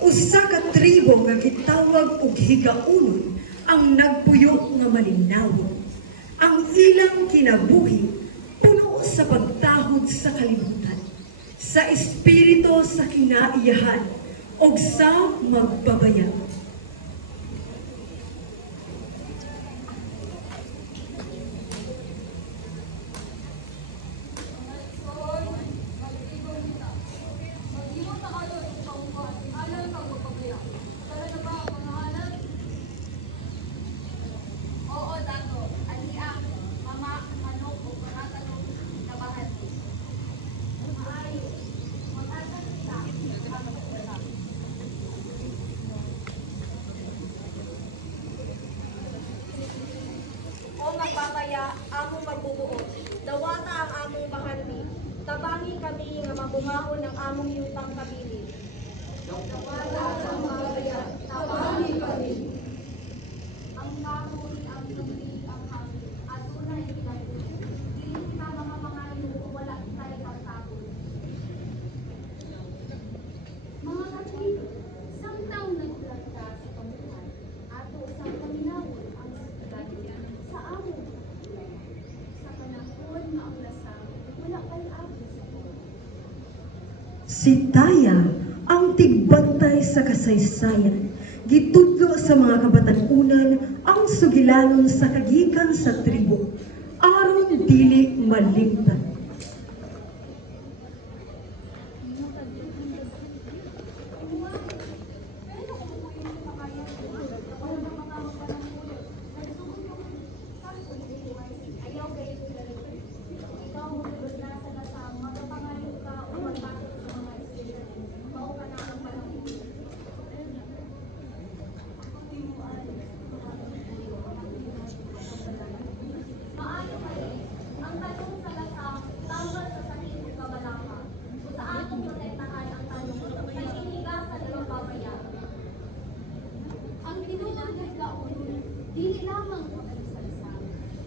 Usa ka tribo nga gitawag og higaunon ang nagpuyo nga malinawon. Ang ilang kinabuhi puno sa pagtahod sa kalibutan, sa espiritu sa kinaiyahan o sa magbabayag. Magpapaya, among magbubuot. Dawata ang among bahanti. Tabangi kami nga mabungahon ng among yutang kabili. Dawata ang magpapaya, tabangi kami. Ang kahoy, ang tubig, ang hangin, at tunay kinabuhi. Dili kita mga mangayo kung wala tayo pagtapon. Mga kapatid, isang taong nagulat ka sa pamuhay. Ato isang paminawon ang sasigayan. Sa amo, sa panahon na ang lasang, wala kay abo sa buwan. Si Taya ang tigbantay sa kasaysayan. Gitudlo sa mga kabatanunan ang sugilanon sa kagikan sa tribo. Aron dili malimtan. Dili lamang makalusag-sag,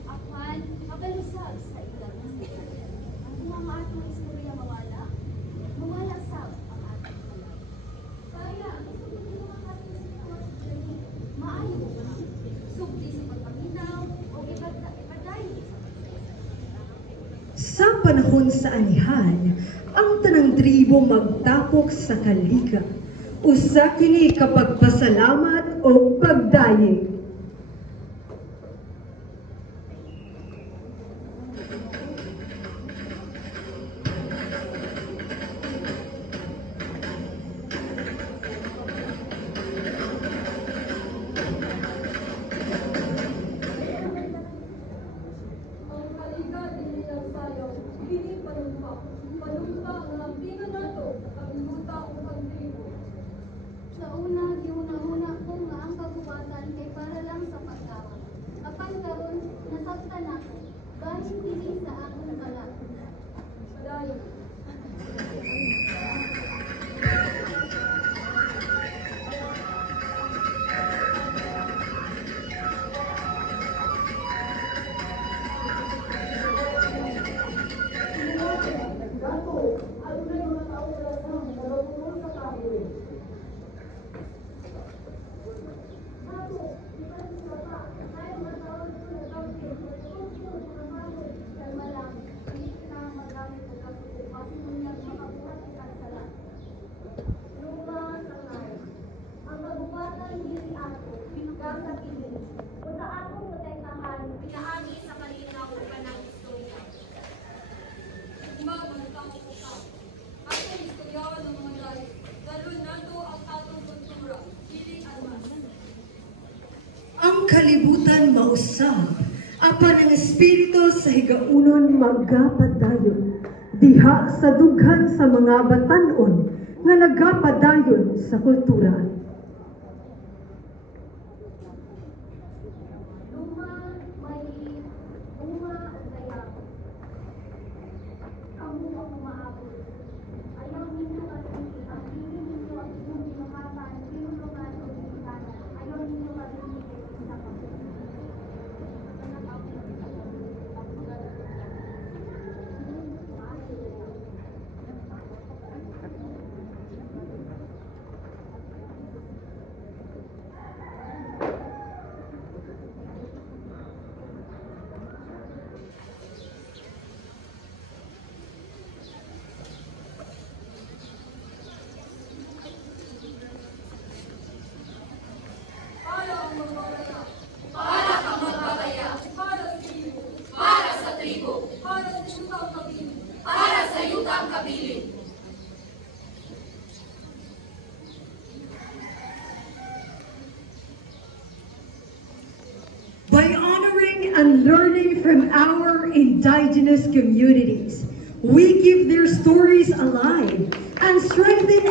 apan makalusag sa ilang kasaysayan. Ang mga atong istorya mawala sa ang atong kalan. Kaya, ang istorya ng mga atong sitwasyon, maayo ba? Sugdi sa pagpaminaw o ipadayon sa pagsaysay. Sa panahon sa anihan, ang tanang tribo magtapok sa kalika. Usa kini kapag pasalamat o pagdayeg. Sa una, giuna-una ko nga ang kabuwatan kay para lang sa pagkaon. Apan karon nasabtan ako, bahin dili sa akong balat. Padayon. Ang kalibutan mausab, apan ang espiritu sa higaunon magapadayon. Diha sa dughan sa mga batan-on nga nagapadayon sa kultura. and learning from our indigenous communities. We keep their stories alive and strengthen